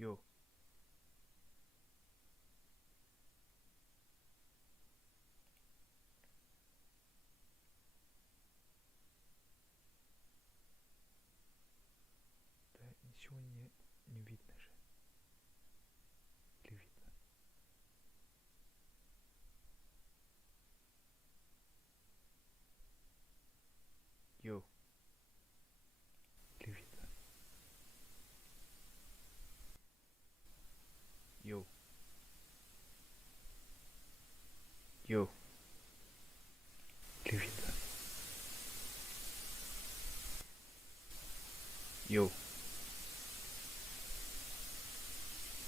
Yo, да ничего не видно же. Или видно? Йо, или видно? Йо, йо, или видно? Йо,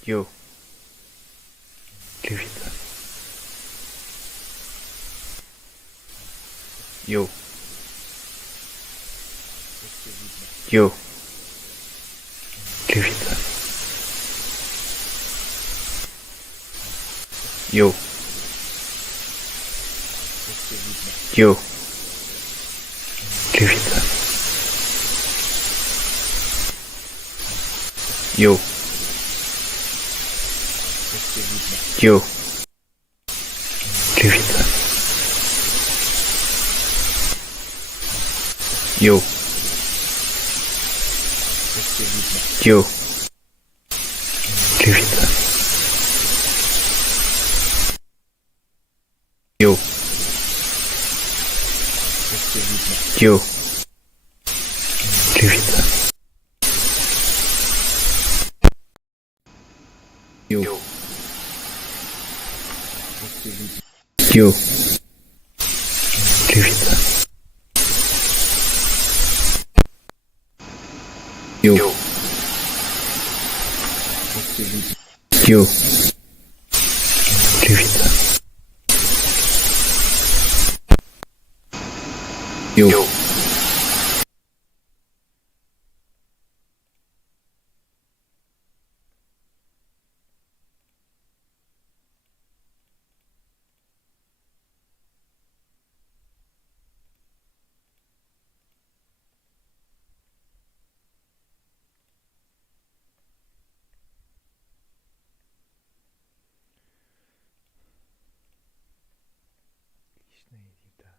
йо, или видно? Йо, йо, или видно? Йо, йо, или видно? Йо, йо, или видно? Йо, йо, или видно? Йо, йо, или видно? Йо, йо, или видно? Йо, йо, или видно? Йо, отличная еда.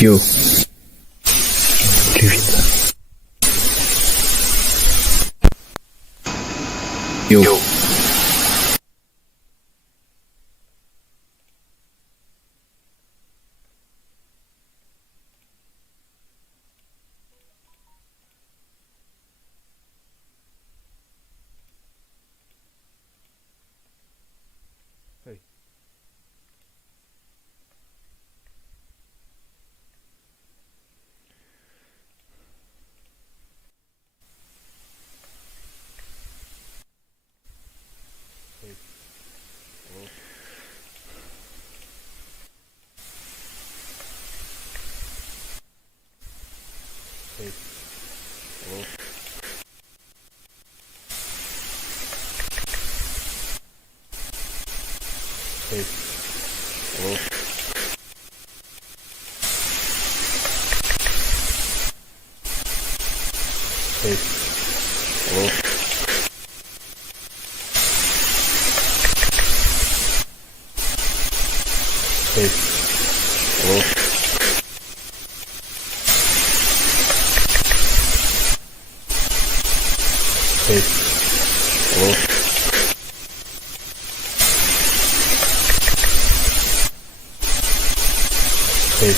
Йо, или видно? Йо, эй, эй, о, эй, о, эй, о, эй, о, эй, о, эй, о, эй.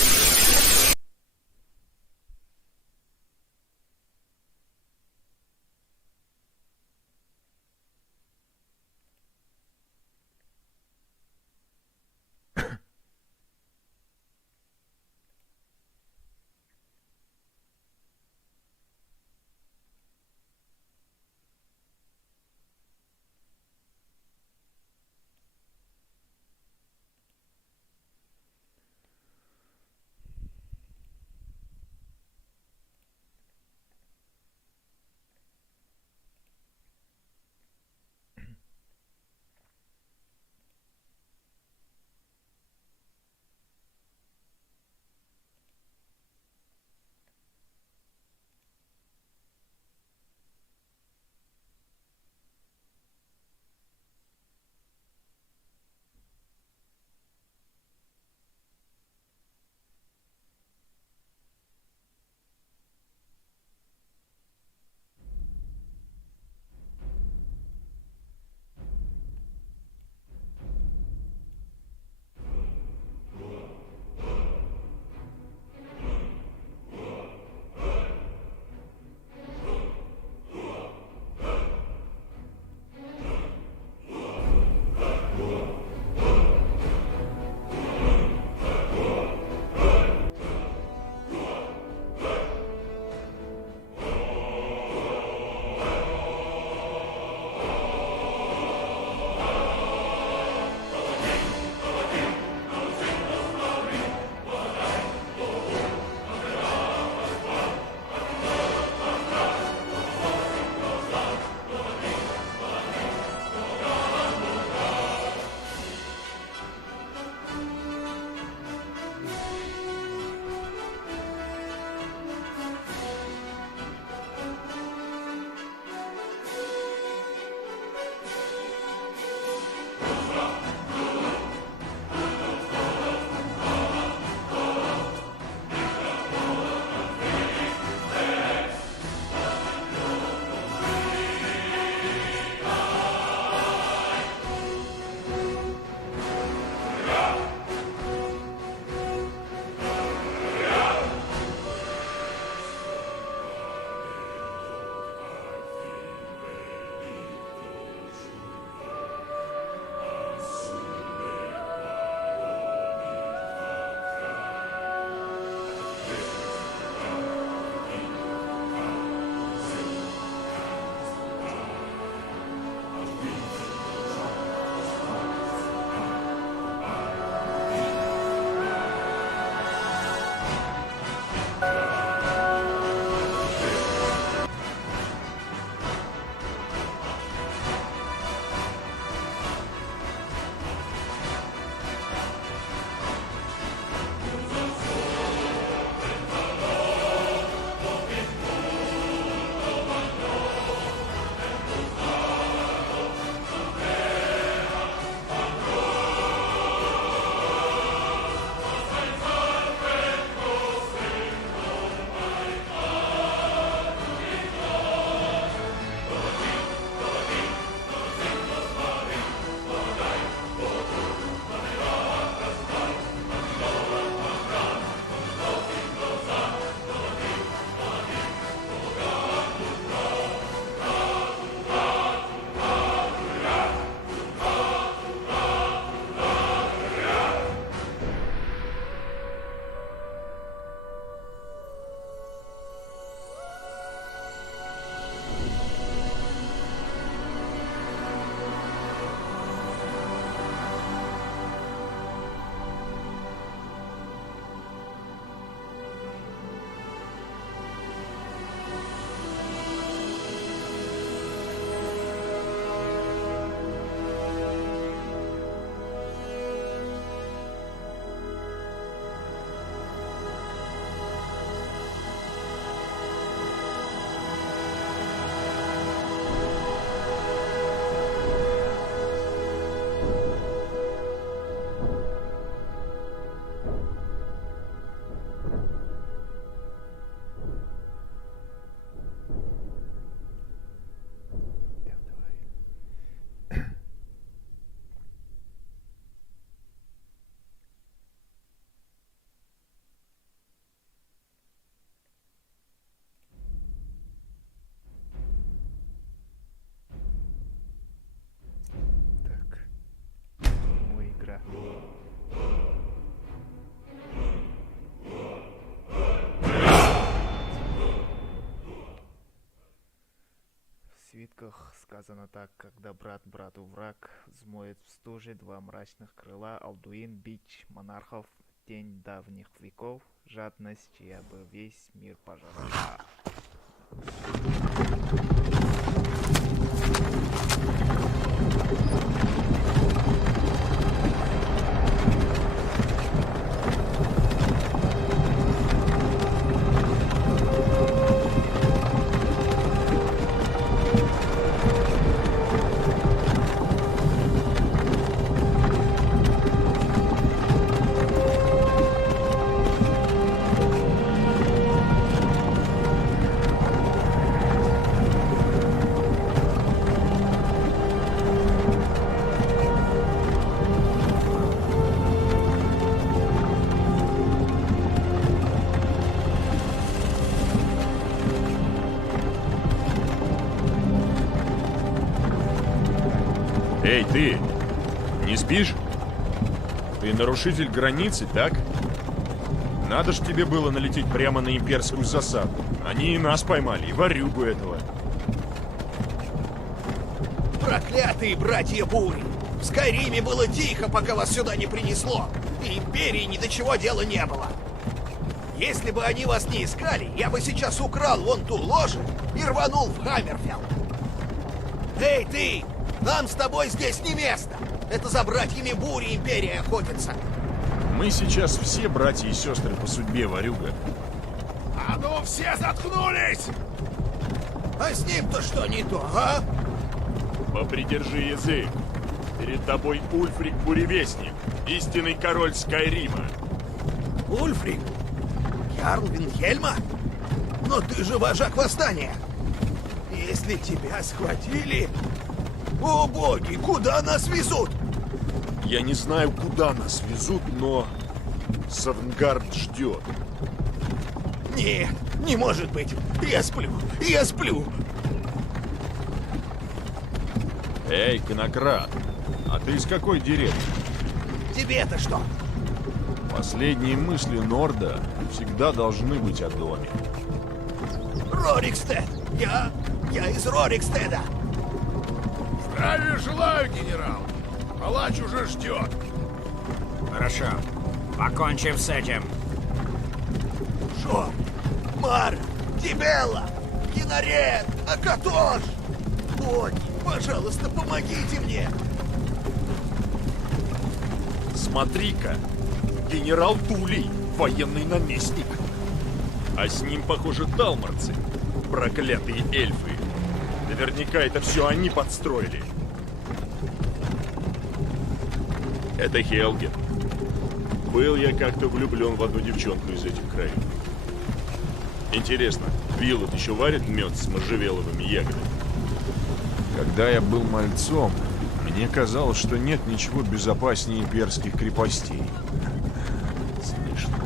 сказано так, когда брат брату враг, взмоет в стуже два мрачных крыла, Алдуин, бич монархов, тень давних веков, жадность, чья бы весь мир пожрала. Эй, ты! Не спишь? Ты нарушитель границы, так? Надо ж тебе было налететь прямо на имперскую засаду. Они и нас поймали, и ворюгу этого. Проклятые братья Бури! В Скайриме было тихо, пока вас сюда не принесло. И Империи ни до чего дела не было. Если бы они вас не искали, я бы сейчас украл вон ту ложу и рванул в Хаммерфелл. Эй, ты! Нам с тобой здесь не место! Это за братьями Бури Империя охотится. Мы сейчас все братья и сестры по судьбе, ворюга. А ну все заткнулись! А с ним-то что не то, а? Попридержи язык. Перед тобой Ульфрик Буревестник, истинный король Скайрима. Ульфрик? Ярл Винхельма? Но ты же вожак восстания. Если тебя схватили... О боги, куда нас везут? Я не знаю, куда нас везут, но... Савнгард ждет. Нет, не может быть. Я сплю, я сплю. Эй, конократ, а ты из какой деревни? Тебе-то что? Последние мысли Норда всегда должны быть о доме. Рорикстед. Я из Рорикстеда. Здравия желаю, генерал! Палач уже ждет. Хорошо. Покончим с этим. Шо? Мар, Дибелла, Кинарет, Акатош! Боги, пожалуйста, помогите мне! Смотри-ка, генерал Тулей, военный наместник. А с ним, похоже, талмарцы, проклятые эльфы. Наверняка это все они подстроили. Это Хелген. Был я как-то влюблен в одну девчонку из этих краев. Интересно, Вилот еще варит мед с можжевеловыми ягодами? Когда я был мальцом, мне казалось, что нет ничего безопаснее имперских крепостей. Смешно.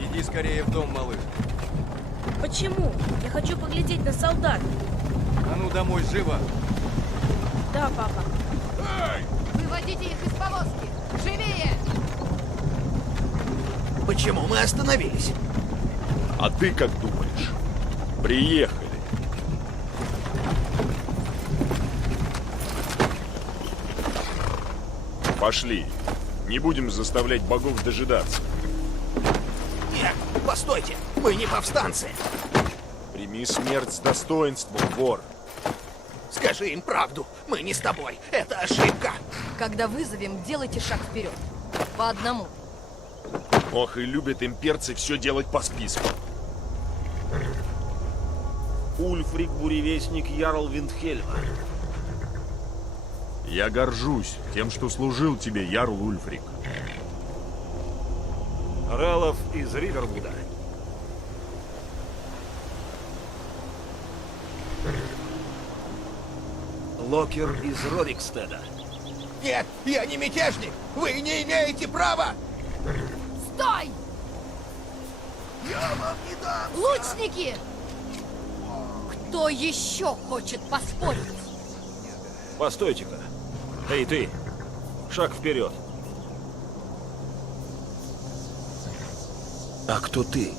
Иди скорее в дом, малыш. Почему? Я хочу поглядеть на солдат. А ну домой, живо! Да, папа. Эй! Выводите их из повозки! Живее! Почему мы остановились? А ты как думаешь? Приехали. Пошли. Не будем заставлять богов дожидаться. Нет, постойте, мы не повстанцы. Прими смерть с достоинством, вор. Скажи им правду, мы не с тобой, это ошибка. Когда вызовем, делайте шаг вперед. По одному. Ох, и любят имперцы все делать по списку. Ульфрик Буревестник Ярл Виндхельма. Я горжусь тем, что служил тебе, Ярл Ульфрик. Ралов из Ривервуда. Локер из Рорикстеда. Нет, я не мятежник, вы не имеете права. Стой! Я вам не дам. Лучники! Кто еще хочет поспорить? Постойте-ка. Эй, ты! Шаг вперед. А кто ты?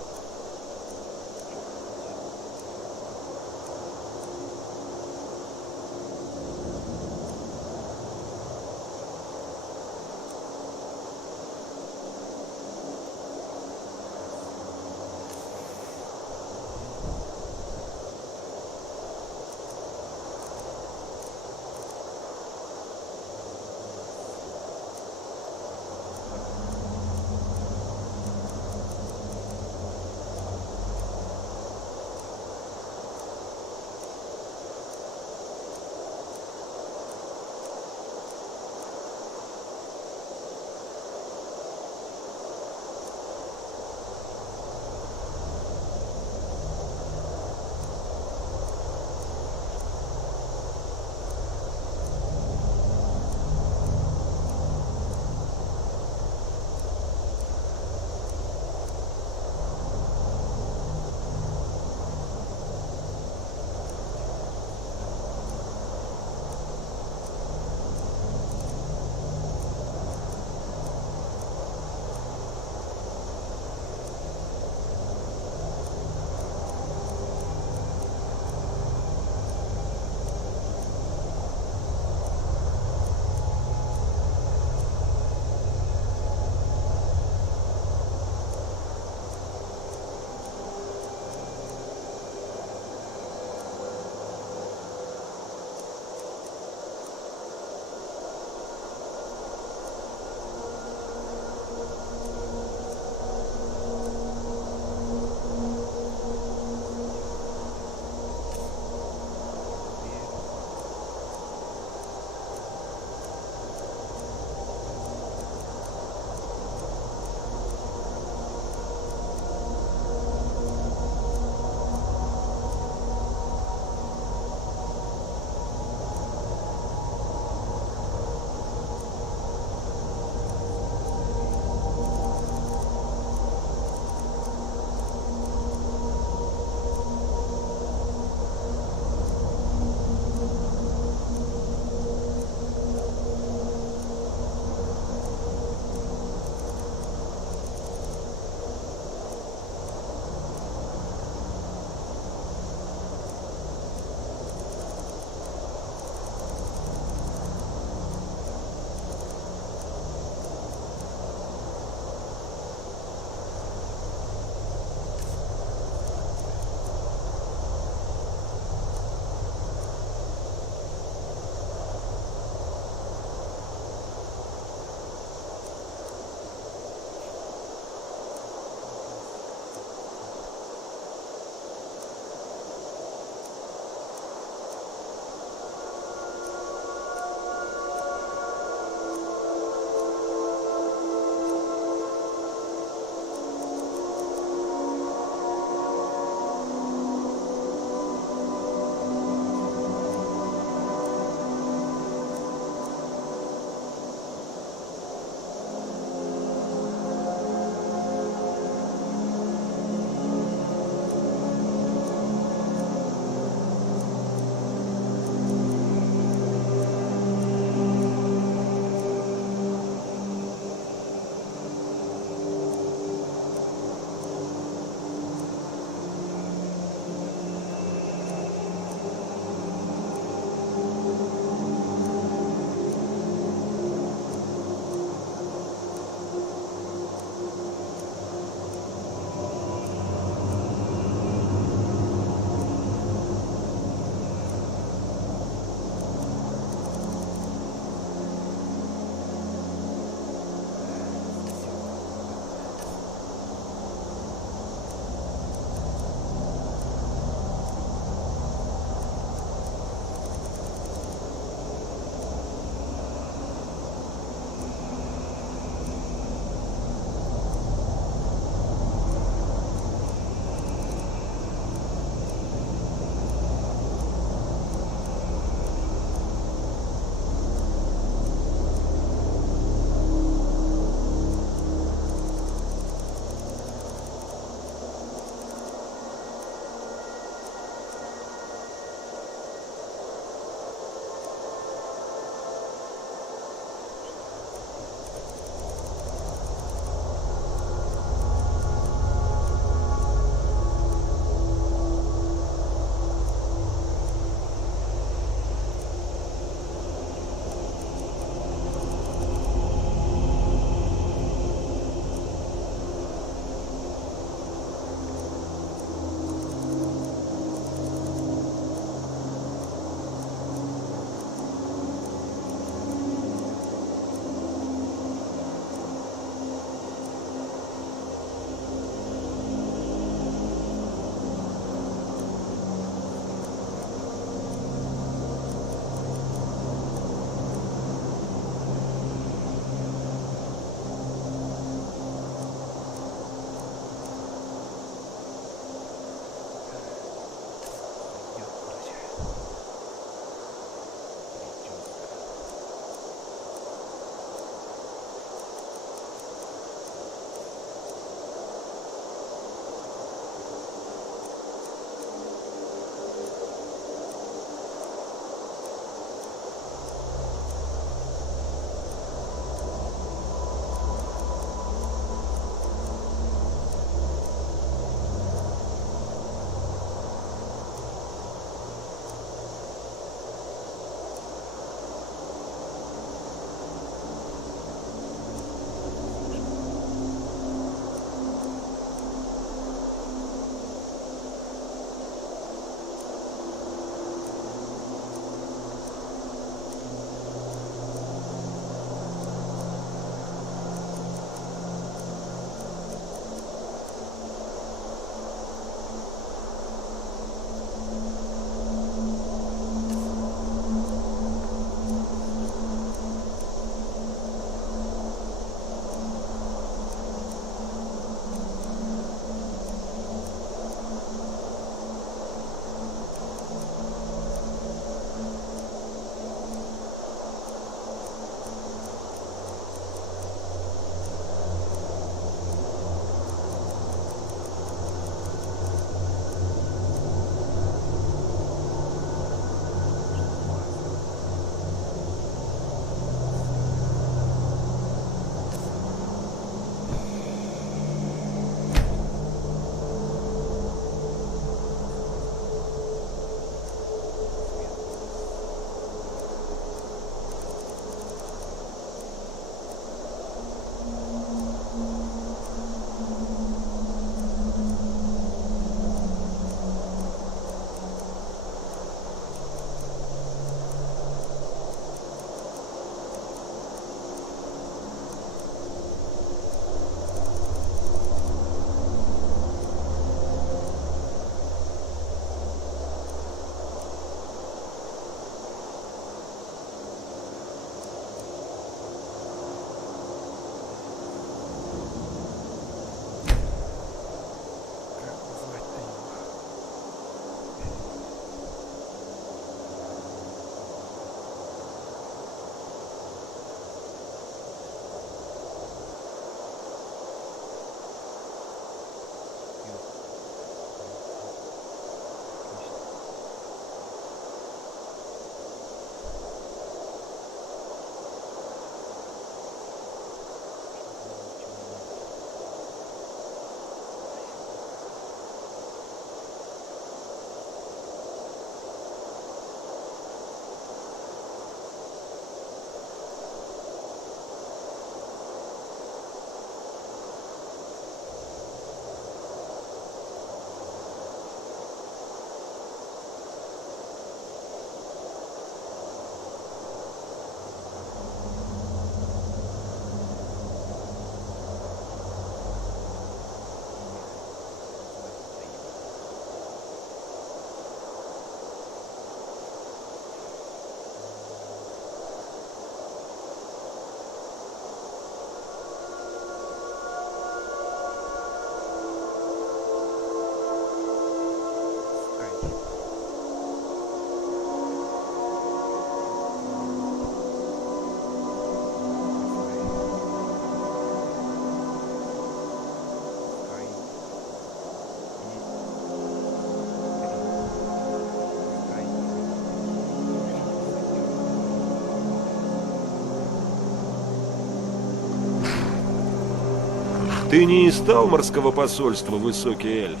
Ты не из Талморского посольства, высокий эльф?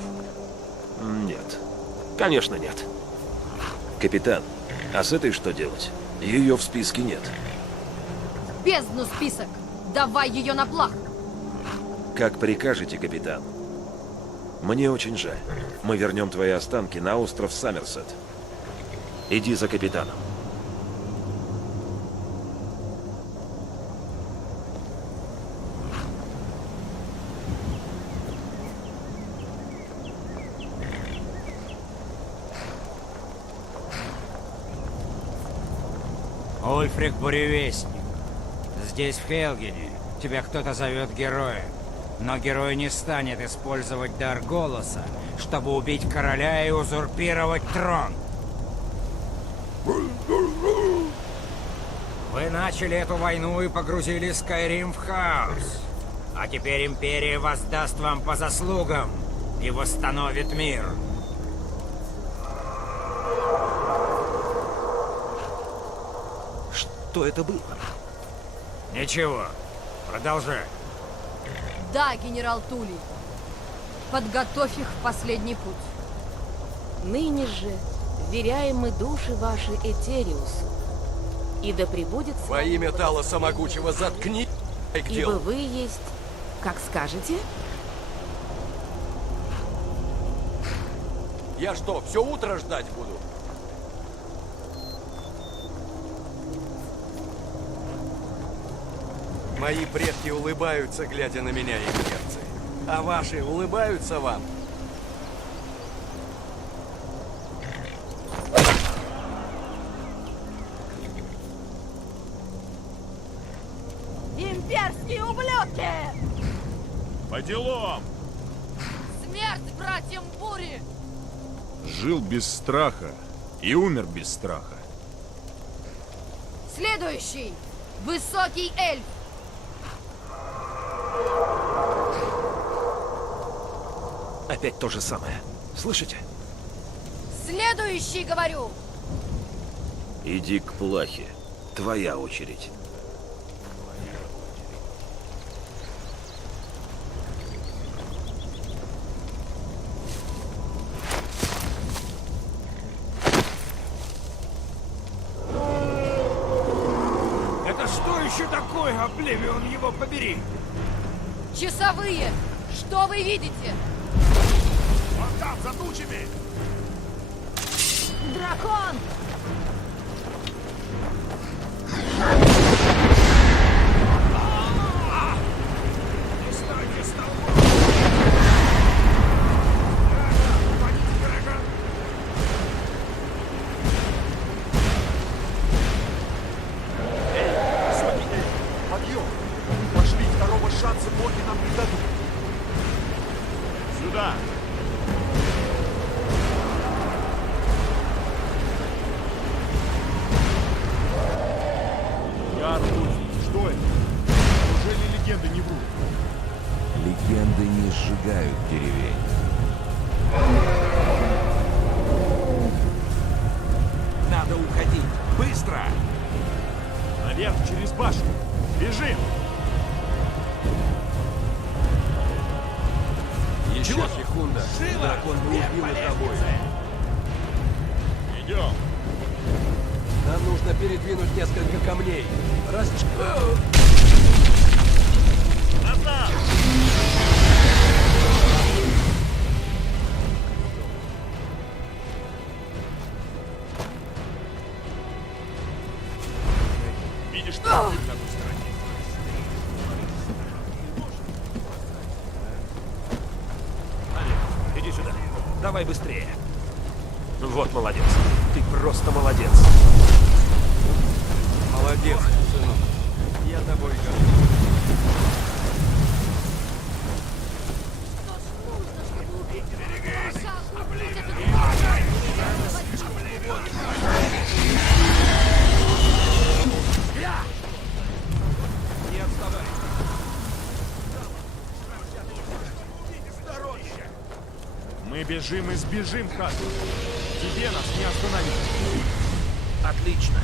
Нет. Конечно, нет. Капитан, а с этой что делать? Ее в списке нет. В бездну список! Давай ее на плах! Как прикажете, капитан. Мне очень жаль. Мы вернем твои останки на остров Саммерсет. Иди за капитаном. Ульфрик Буревестник. Здесь, в Хелгене, тебя кто-то зовет героем. Но герой не станет использовать дар голоса, чтобы убить короля и узурпировать трон. Вы начали эту войну и погрузили Скайрим в хаос. А теперь Империя воздаст вам по заслугам и восстановит мир. Что это было? Ничего. Продолжай. Да, генерал Тули. Подготовь их в последний путь. Ныне же вверяем мы души ваши Этериусу. И да пребудет с Во вами имя Талоса благословение Могучего заткни к Ибо делу. вы есть, как скажете, Я что, все утро ждать буду? Мои предки улыбаются, глядя на меня, имперцы. А ваши улыбаются вам? Имперские ублюдки! По делам! Смерть братьям Бури! Жил без страха и умер без страха. Следующий! Высокий эльф! Опять то же самое. Слышите? Следующий, говорю! Иди к плахе. Твоя очередь. Это что еще такое, Обливион, его побери? Часовые! Что вы видите? Вон там, за тучами! Дракон! Не стойте столбом! Уходите, врага! Подъем! Пошли, второго шанса боги нам не дадут. Сюда! Что это? Неужели легенды не врут? Легенды не сжигают деревень. Надо уходить! Быстро! Наверх, через башню! Бежим! Еще секунда! Дракон бы убил их обоих. Идем! Нам нужно передвинуть несколько камней. Назад! Видишь, что на той стороне? Иди сюда. Давай быстрее. Вот молодец. Ты просто молодец. Молодец, сынок. Я тобой горжусь. Мы бежим и сбежим, Хат. Тебе нас не остановить. Отлично.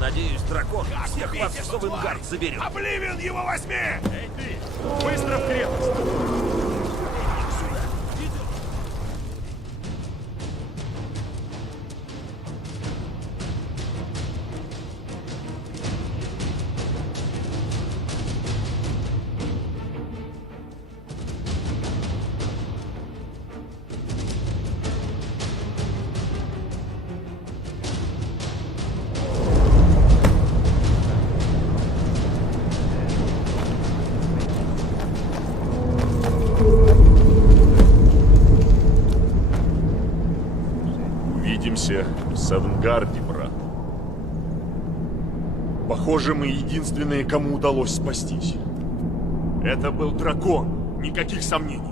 Надеюсь, дракон всех вас в Совенгард заберет. Обливион его возьми! Эй ты! Быстро в крепость! Увидимся в Савенгарде, брат. Похоже, мы единственные, кому удалось спастись. Это был дракон, никаких сомнений.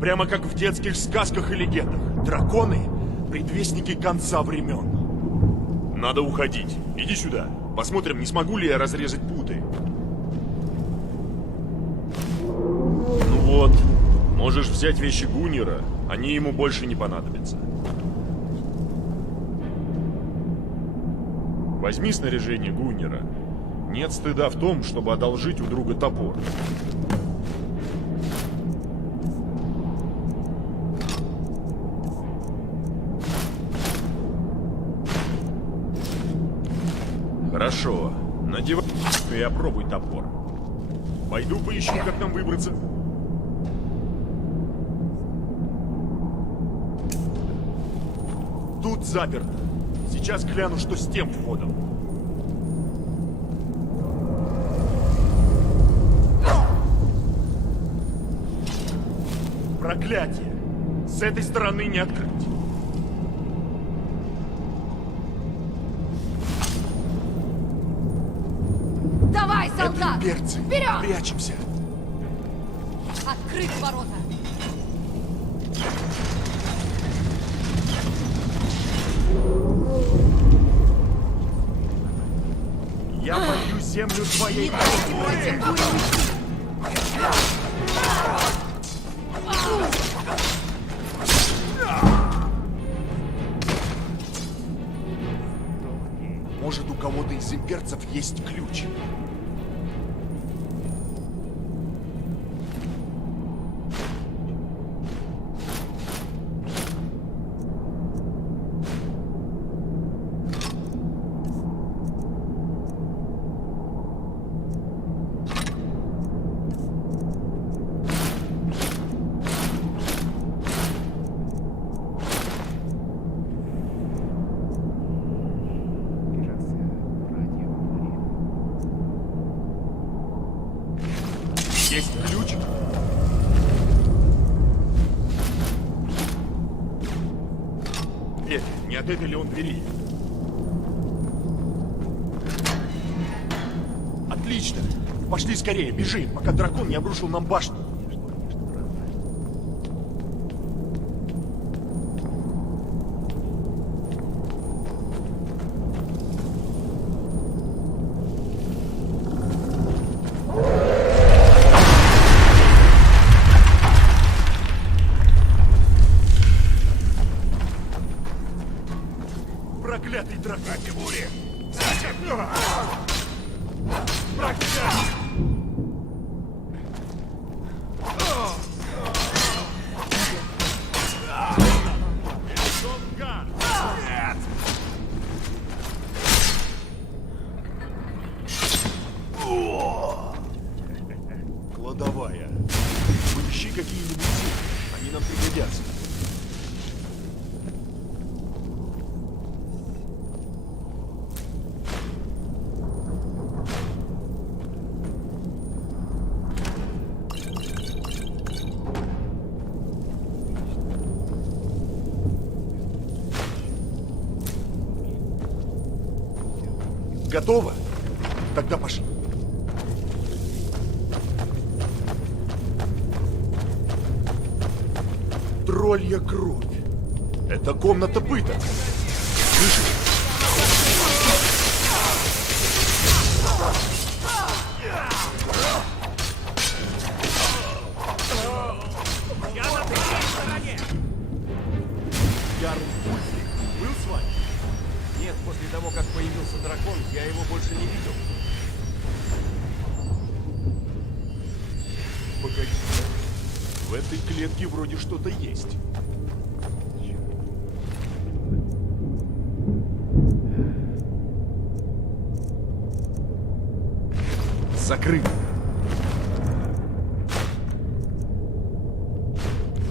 Прямо как в детских сказках и легендах. Драконы — предвестники конца времен. Надо уходить. Иди сюда. Посмотрим, не смогу ли я разрезать путы. Ну вот, можешь взять вещи Гуннера, они ему больше не понадобятся. Возьми снаряжение Гуннера. Нет стыда в том, чтобы одолжить у друга топор. Хорошо. Надевай и опробуй топор. Пойду поищу, как нам выбраться. Тут заперто. Сейчас гляну, что с тем входом. Проклятие! С этой стороны не открыть. Давай, солдат! Это имперцы! Вперед! Прячемся! Открыть ворота! Я полью землю твоей Дайте братьям Гуру уйти! Может, у кого-то из имперцев есть ключ. Есть ключ? Не от этой ли он двери? Отлично! Пошли скорее, бежим, пока дракон не обрушил нам башню. Проклятый дракон! Бури! Проклятый! Нет! Кладовая. Поищи какие-нибудь силы. Они нам пригодятся. Готово? Тогда пошли. Троллья кровь. Это комната пыток. Слышишь? Я на твоей стороне! Ярл Ульфрик был с вами? Нет, после того, как появился телефон, я его больше не видел. Погоди. В этой клетке вроде что-то есть. Закрыто.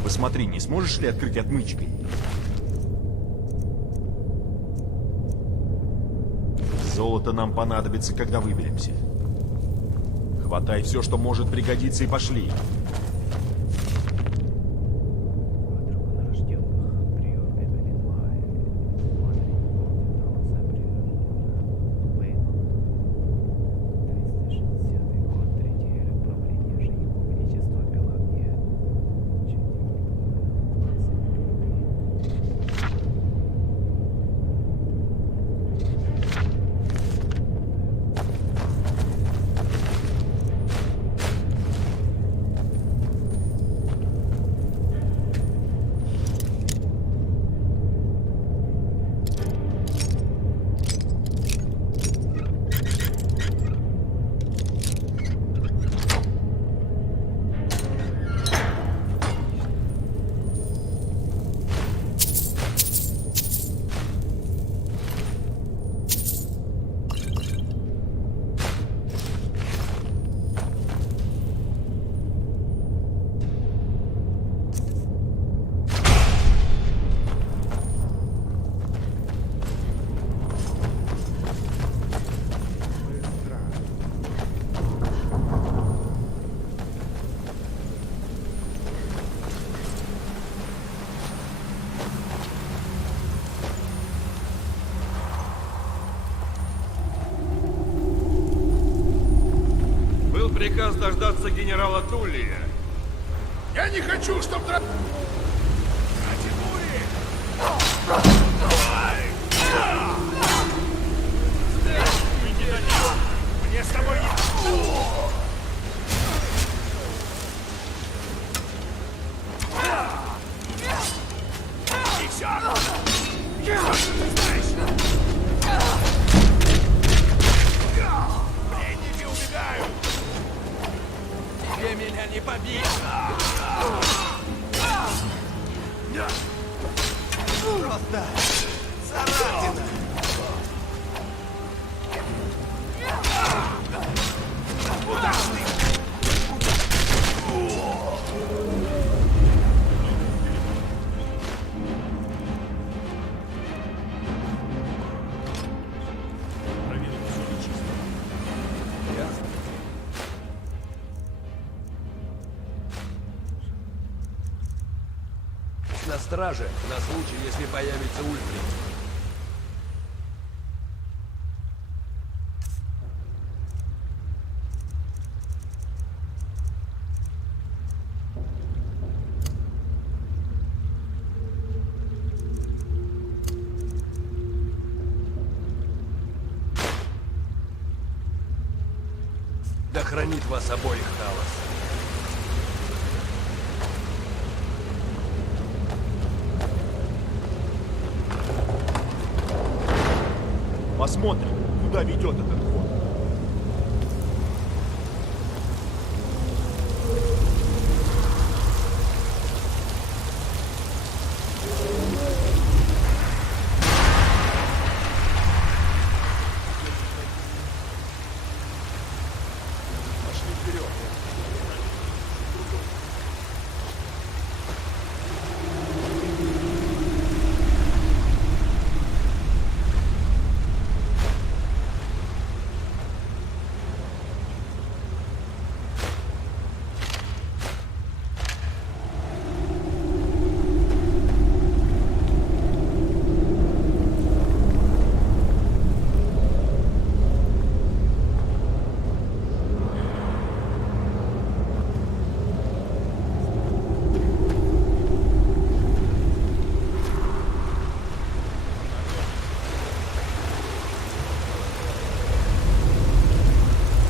Посмотри, не сможешь ли открыть отмычкой? Золото нам понадобится, когда выберемся. Хватай все, что может пригодиться, и пошли. Приказ дождаться генерала Туллия. Я не хочу, чтобы... Мне с тобой Пленники убегают! Тебе меня не побить! Просто царапина! На страже, на случай, если появится Ульфрик. Да хранит вас обоих Талос. Посмотрим, куда ведет этот ход. Пошли вперед.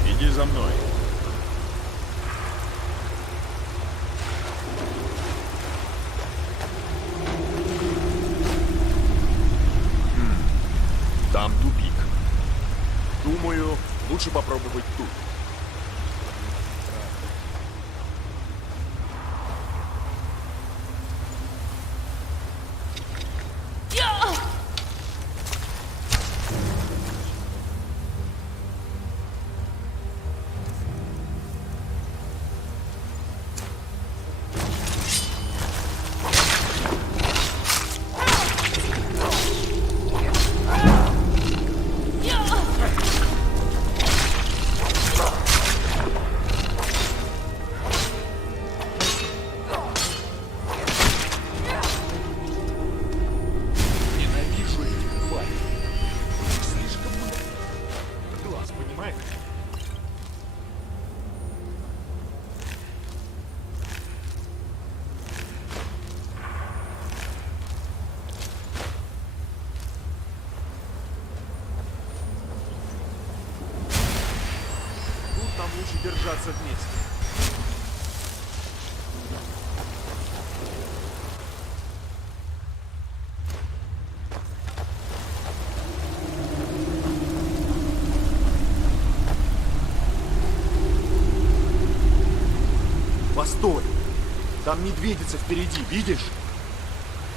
Иди за мной. Там тупик. Думаю, лучше попробовать тут. Ненавижу этих тварей. Слишком много. Глаз, понимаешь? Тут нам лучше держаться вместе. Постой! Там медведица впереди, видишь?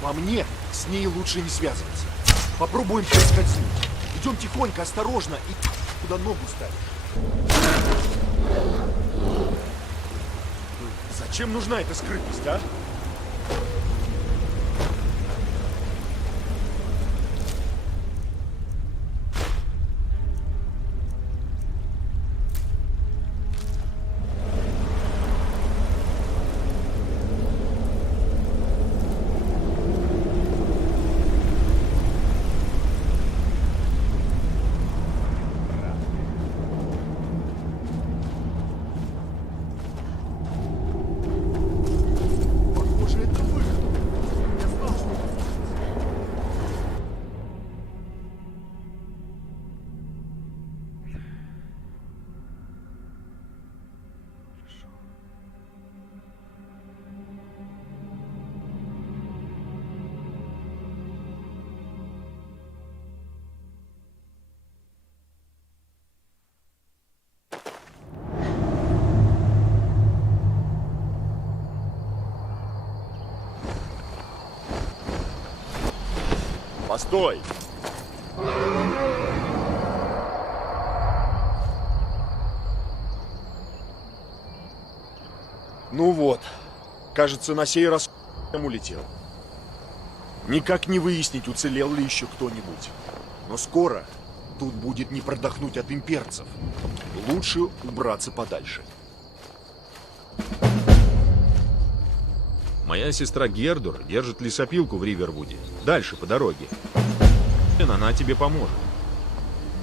По мне, с ней лучше не связываться. Попробуем проскользнуть. Идем тихонько, осторожно и куда ногу ставишь. Зачем нужна эта скрытность, а? Похоже, это выход. Я знал, что это случится. Постой! Ну вот, кажется, на сей раз улетел. Никак не выяснить, уцелел ли еще кто-нибудь. Но скоро тут будет не продохнуть от имперцев. Лучше убраться подальше. Моя сестра Гердур держит лесопилку в Ривервуде. Дальше, по дороге. Она тебе поможет.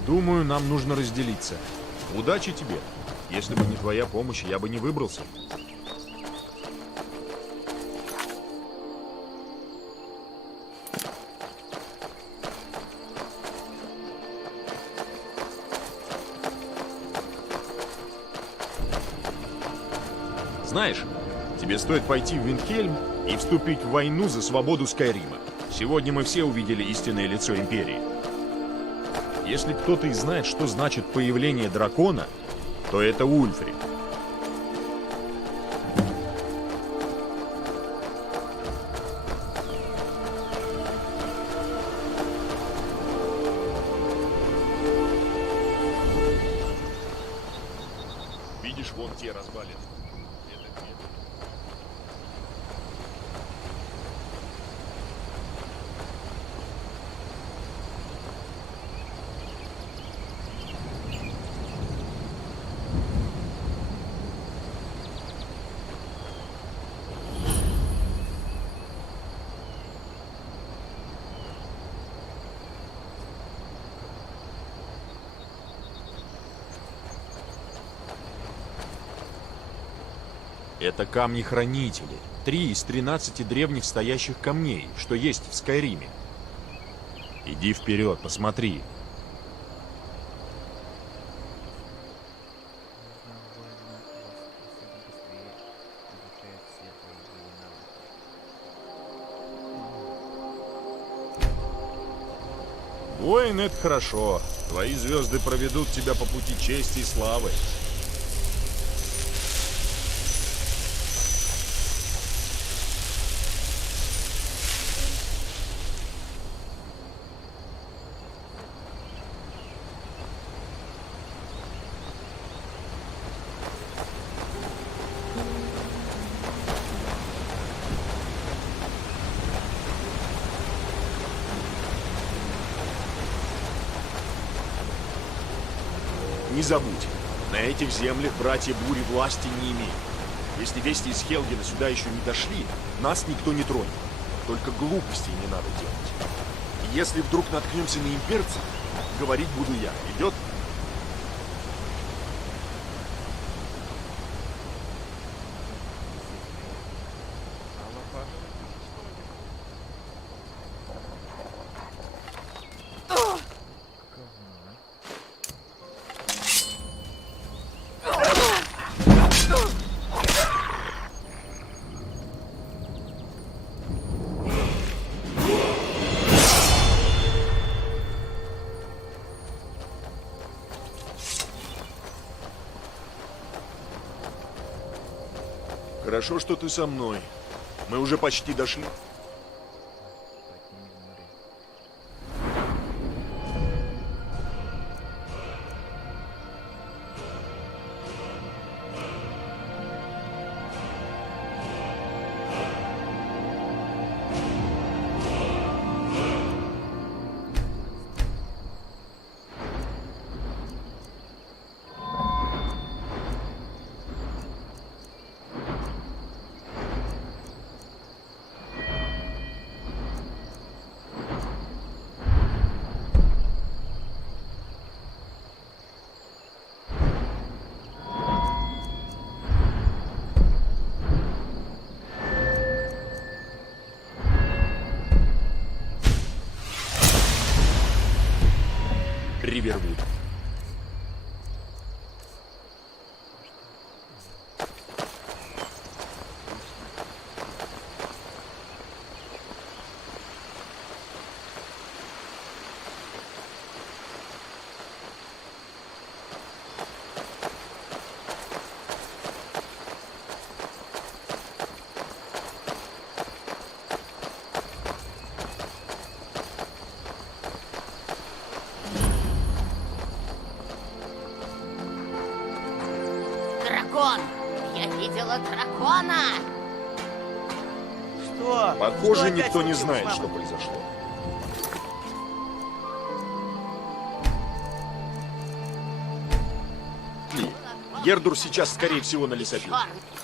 Думаю, нам нужно разделиться. Удачи тебе. Если бы не твоя помощь, я бы не выбрался. Знаешь, тебе стоит пойти в Виндхельм и вступить в войну за свободу Скайрима. Сегодня мы все увидели истинное лицо Империи. Если кто-то и знает, что значит появление дракона, то это Ульфрик. Видишь, вон те развалины. Это где? Это камни-хранители. 3 из 13 древних стоящих камней, что есть в Скайриме. Иди вперед, посмотри. Воин — это хорошо. Твои звезды проведут тебя по пути чести и славы. Не забудь, на этих землях братья Бури власти не имеют. Если вести из Хелгена сюда еще не дошли, нас никто не тронет. Только глупостей не надо делать. И если вдруг наткнемся на имперца, говорить буду я. Идет? Хорошо, что ты со мной. Мы уже почти дошли. Ривервуд. Дракон! Я видела дракона! Что? Похоже, Что опять никто не случилось, знает, мама? что произошло. Ли, Гердур сейчас, скорее всего, на лесопилке. Черт!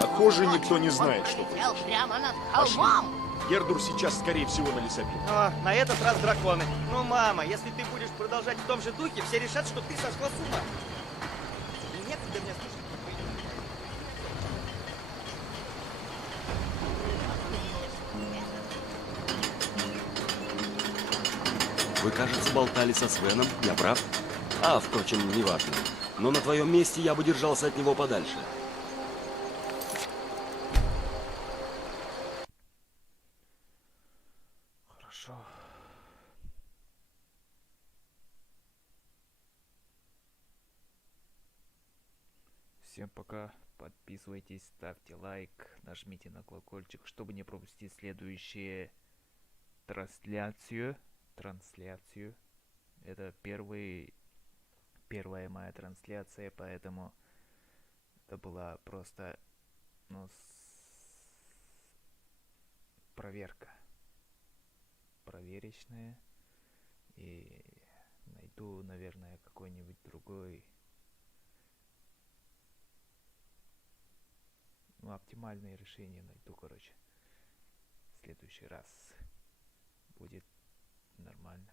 Похоже, никто не знает, Он что пролетел произошло. прямо над Пошли. холмом! Гердур сейчас, скорее всего, на лесопилке. О, на этот раз драконы. Ну, мама, если ты будешь продолжать в том же духе, все решат, что ты сошла с ума. И некогда мне слушать. Вы, кажется, болтали со Свеном, я прав? А, впрочем, неважно. Но на твоем месте я бы держался от него подальше. Хорошо. Всем пока. Подписывайтесь, ставьте лайк, нажмите на колокольчик, чтобы не пропустить следующие трансляцию. Это первая моя трансляция, поэтому это была просто, проверка. Проверочная. И найду, наверное, какой-нибудь другой, оптимальное решение найду, короче. В следующий раз будет нормально.